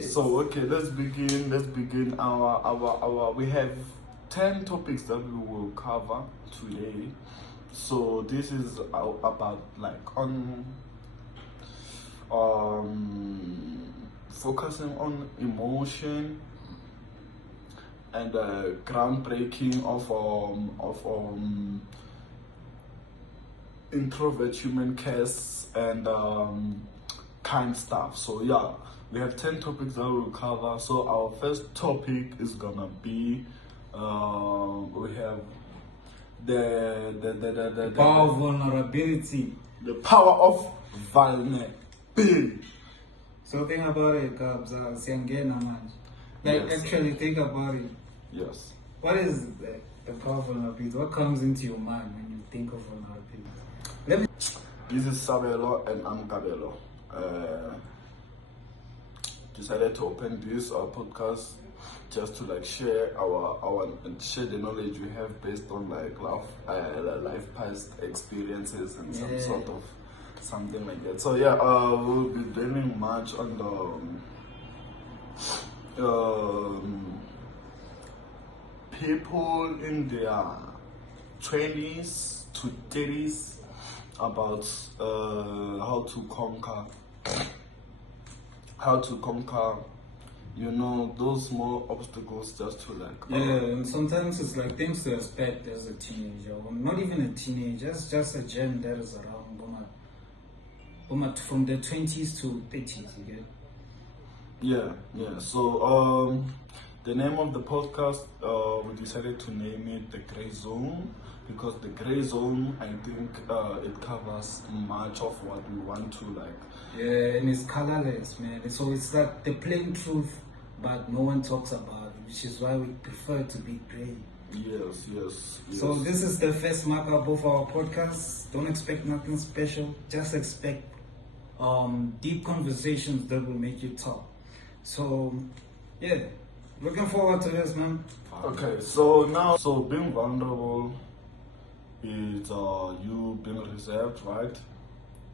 So okay, let's begin. Our we have 10 topics that we will cover today. So this is about like on focusing on emotion and groundbreaking of introvert human cares and kind stuff. So yeah, we have 10 topics that we'll cover. So our first topic is gonna be we have the power of vulnerability. The power of vulnerability. So think about it, Gabs. Like Yes. actually think about it. Yes. What is the power of vulnerability? What comes into your mind when you think of vulnerability? Let me. This is Sabelo and I'm Gabelo. Decided to open this podcast just to like share our share the knowledge we have based on like life past experiences and some sort of something like that. So yeah, we'll be dwelling much on the people in their 20s to 30s about how to conquer, you know, those small obstacles just to like And sometimes it's like things to expect as a teenager, or not even a teenager, just a gen that is around from the 20s to 30s, you get? yeah. So the name of the podcast, we decided to name it The Grey Zone, because the Grey Zone, I think it covers much of what we want to like. Yeah, and it's colorless, man. So it's like the plain truth, but no one talks about it, which is why we prefer to be grey. Yes. So this is the first markup of our podcast. Don't expect nothing special. Just expect deep conversations that will make you talk. So yeah, looking forward to this, man. Okay, so being vulnerable is you being reserved, right?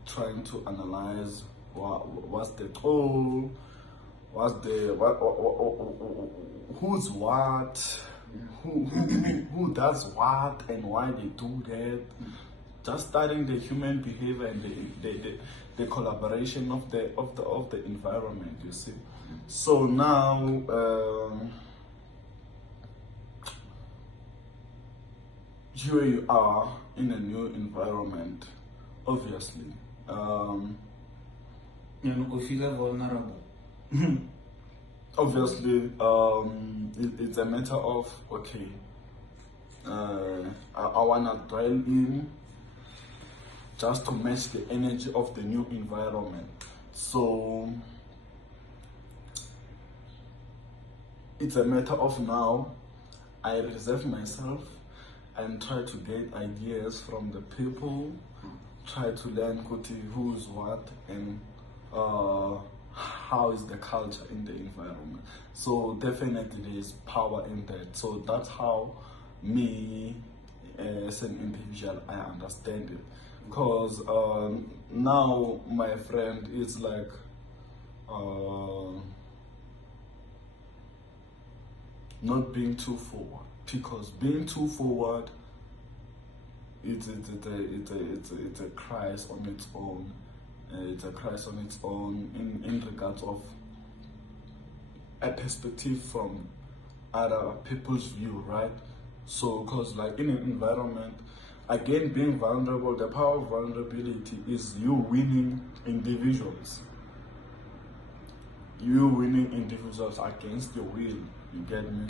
Trying to analyze what's the goal, who's what, who does what and why they do that. Just studying the human behavior and the collaboration of the environment, you see. So now here you are in a new environment, obviously. We feel vulnerable. Obviously, it's a matter of okay. I wanna dwell in just to match the energy of the new environment. So it's a matter of now. I reserve myself and try to get ideas from the people. Try to learn who's what and how is the culture in the environment. So definitely there is power in that. So that's how me as an individual I understand it. Because now my friend is like not being too forward, because being too forward it's a crisis on its own. It's a crisis on its own in regards of a perspective from other people's view, right? So, because like in an environment, again, being vulnerable, the power of vulnerability is you winning individuals. You winning individuals against your will. You get me?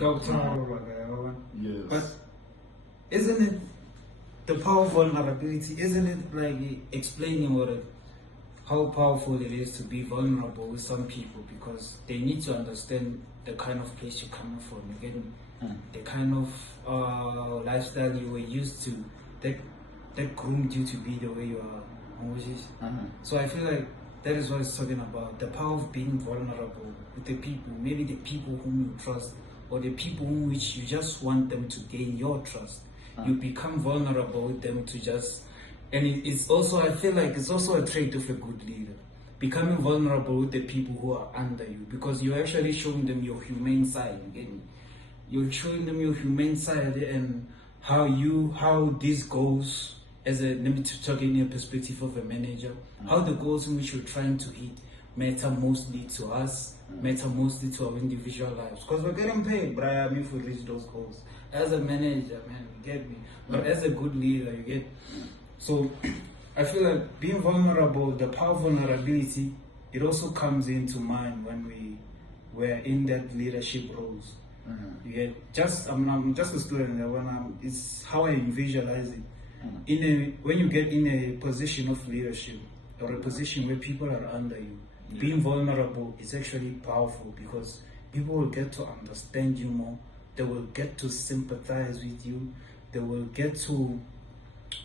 Yes. But isn't it the power of vulnerability? Isn't it like explaining how powerful it is to be vulnerable with some people, because they need to understand the kind of place you're coming from, you get me? The kind of lifestyle you were used to, that groomed you to be the way you are. So I feel like that is what it's talking about, the power of being vulnerable with the people, maybe the people whom you trust, or the people whom which you just want them to gain your trust. You become vulnerable with them to just, and it's also, I feel like it's also a trait of a good leader, becoming vulnerable with the people who are under you, because you're actually showing them your humane side. You get me? You're showing them your humane side and how this goes as a, let me talk in a perspective of a manager, how the goals in which you're trying to hit matter mostly to us, matter mostly to our individual lives. Because we're getting paid, Brian, if we reach those goals. As a manager, man, you get me? But as a good leader, you get. So I feel like being vulnerable, the power of vulnerability, it also comes into mind when we're in that leadership roles. You get, I'm just a student. It's how I visualize it. When you get in a position of leadership or a position where people are under you, being vulnerable is actually powerful, because people will get to understand you more. They will get to sympathize with you. They will get to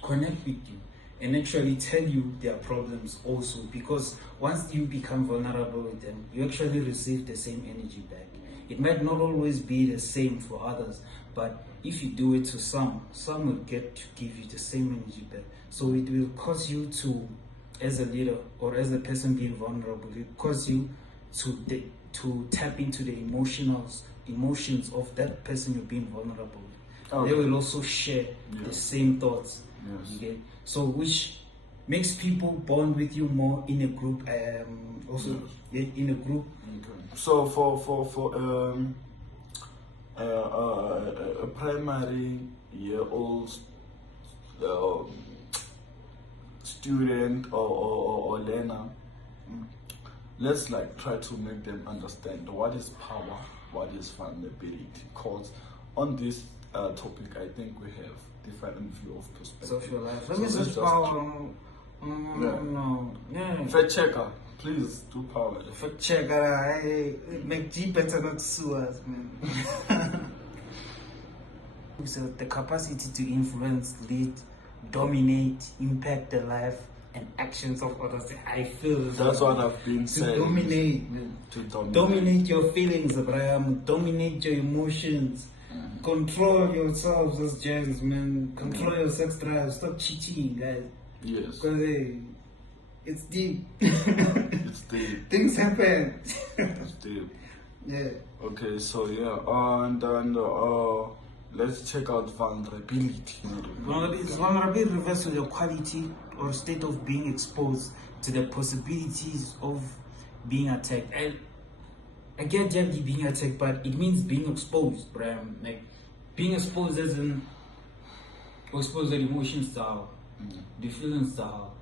connect with you and actually tell you their problems also, because once you become vulnerable with them, you actually receive the same energy back. It might not always be the same for others, but if you do it to some will get to give you the same energy back. So it will cause you to, as a leader or as a person being vulnerable, it will cause you to tap into the emotions of that person you're being vulnerable with. Okay. They will also share the same thoughts. Yes. Okay? So which makes people bond with you more in a group. In a group. Okay. So for a primary year old student or learner, let's like try to make them understand what is power, what is vulnerability. Because on this topic, I think we have different view of perspective. Social life. Let me just power. Fact checker, please do power. Fact checker, make G better not sue us, man. So the capacity to influence, lead, dominate, impact the life and actions of others. I feel that's what I've been saying. To dominate your feelings, Abraham. Dominate your emotions. Control yourselves as jazz, man. Control your sex drive. Stop cheating, guys. Yes. Because it's deep. It's deep. Things happen. It's deep. Yeah. Okay, so and let's check out vulnerability. Vulnerability refers to the quality or state of being exposed to the possibilities of being attacked. I get gently being attacked, but it means being exposed, Brian. Like being exposed as in exposed the emotions style, the feelings style.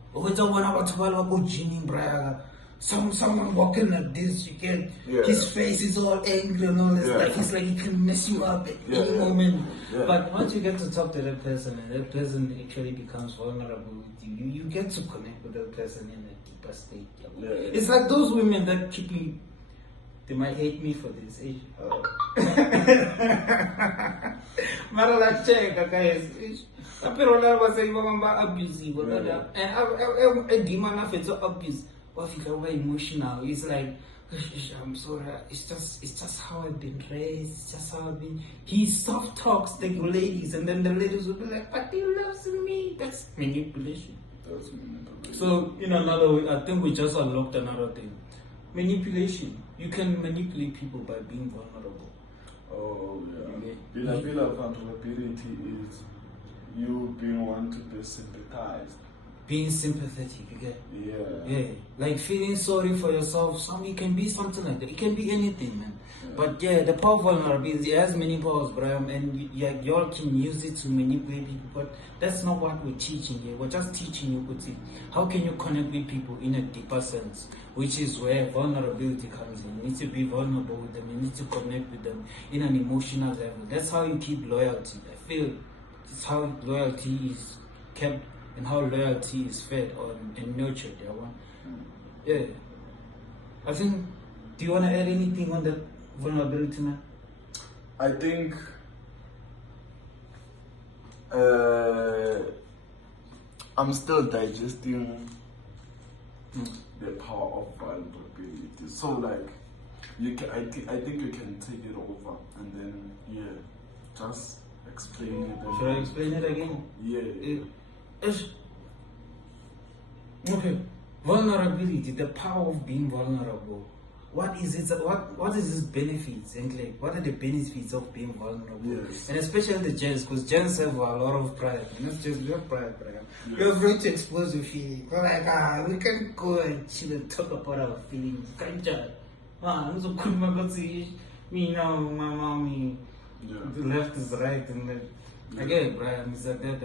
Someone walking like this, you get his face is all angry and all this, like he's like he can mess you up at any moment. But once you get to talk to that person and that person actually becomes vulnerable with you, you get to connect with that person in a deeper state. It's like those women that keep me. They might hate me for this. Mara la check, guys. Pero na ba say mama abusive, and a demon of it's abuse. What if you're emotional? It's like, I'm sorry. It's just how I've been raised. It's just how I've been. He soft talks the ladies, and then the ladies will be like, "But he loves me." That's manipulation. So in another way, I think we just unlocked another thing. Manipulation. You can manipulate people by being vulnerable. Oh yeah. I feel like vulnerability is you being one to be sympathized. Being sympathetic, you get? Yeah. Like feeling sorry for yourself. It can be something like that. It can be anything, man. But the power of vulnerability, it has many powers, Brian, and y'all can use it to manipulate people. But that's not what we're teaching here. We're just teaching you how can you connect with people in a deeper sense, which is where vulnerability comes in. You need to be vulnerable with them. You need to connect with them in an emotional level. That's how you keep loyalty. I feel it's how loyalty is kept and how loyalty is fed and nurtured. Yeah. I think, do you want to add anything on that vulnerability, man? I think I'm still digesting the power of vulnerability. So like, I think you can take it over and then just explain it. Should I explain it again? Yeah. Okay. Vulnerability, the power of being vulnerable. What is it? What is its benefits? And like, what are the benefits of being vulnerable? Yes. And especially the gents, because gents have a lot of pride. And it's just your pride, right? Yes. You're afraid to expose your feelings. We're like, we can't go and chill and talk about our feelings. Can't judge. I'm so cool, me now, my mommy. Yeah. The left is right, and then again, Brian is like that.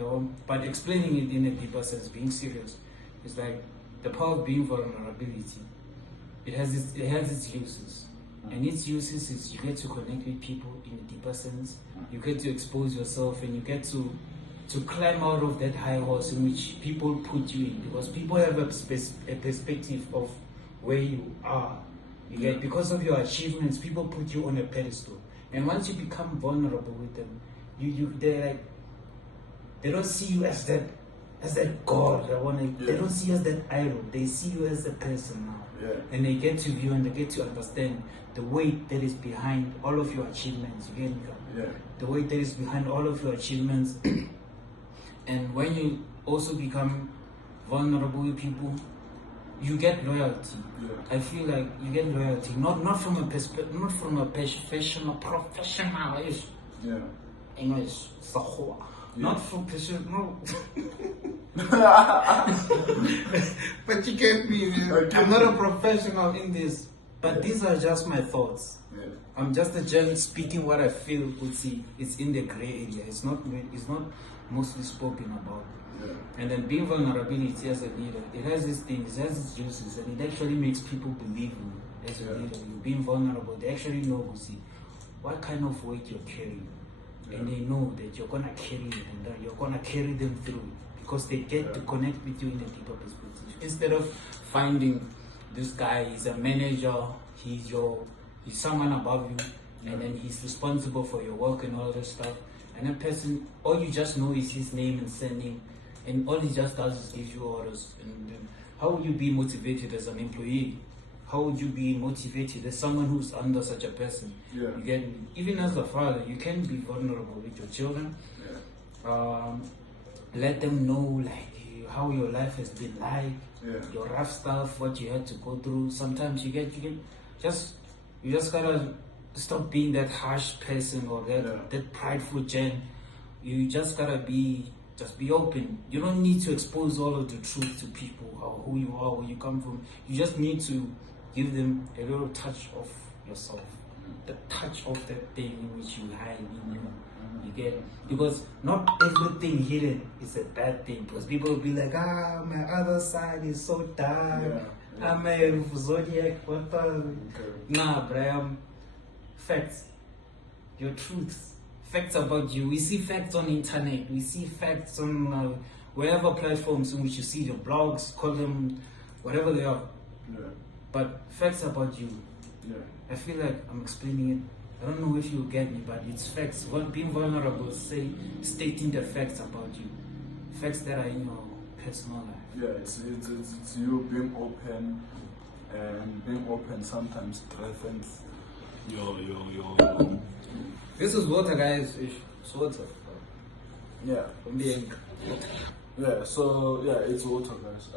But explaining it in a deeper sense, being serious, is like the power of being vulnerability. It has its uses, and its uses is you get to connect with people in a deeper sense. You get to expose yourself, and you get to climb out of that high horse in which people put you in, because people have a perspective of where you are. You get, because of your achievements, people put you on a pedestal, and once you become vulnerable with them, they don't see you as that god. They don't see you as that idol. They see you as a person now. Yeah. And they get to view and they get to understand the weight that is behind all of your achievements. You get me? Yeah. The weight that is behind all of your achievements. And when you also become vulnerable with people, you get loyalty. Yeah. I feel like you get loyalty, not from a professional Yeah. English, not from professional. But you get me, man. Okay. I'm not a professional in this, but these are just my thoughts. Yeah. I'm just a gent speaking what I feel. It's in the gray area. It's not mostly spoken about. Yeah. And then being vulnerability as a leader, it has its things, it has its uses, and it actually makes people believe in you as a leader. You being vulnerable, they actually know what kind of weight you're carrying. Yeah. And they know that you're gonna carry it, and that you're gonna carry them through it, because they get to connect with you in a deeper perspective. Instead of finding this guy, he's a manager, he's someone above you, and then he's responsible for your work and all this stuff. And that person, all you just know is his name and surname, and all he just does is give you orders. And then how would you be motivated as an employee? How would you be motivated as someone who's under such a person? Yeah. You get me? Even as a father, you can be vulnerable with your children. Yeah. Let them know like how your life has been like, your rough stuff, what you had to go through. Sometimes you just gotta stop being that harsh person or that prideful gen. You just gotta be open. You don't need to expose all of the truth to people, who you are, where you come from. You just need to give them a little touch of yourself, the touch of that thing in which you hide in you. You get it? Because not everything hidden is a bad thing. Because people will be like, my other side is so dark. I'm a zodiac. What the? Nah, Brian. Facts. Your truths. Facts about you. We see facts on internet. We see facts on wherever platforms in which you see your blogs, call them whatever they are. Yeah. But facts about you. Yeah. I feel like I'm explaining it. I don't know if you get me, but it's facts. Being vulnerable is stating the facts about you. Facts that are in your personal life. Yeah, it's you being open, and being open sometimes threatens your This is water, guys. It's water. Yeah. From the Yeah, so it's water, guys.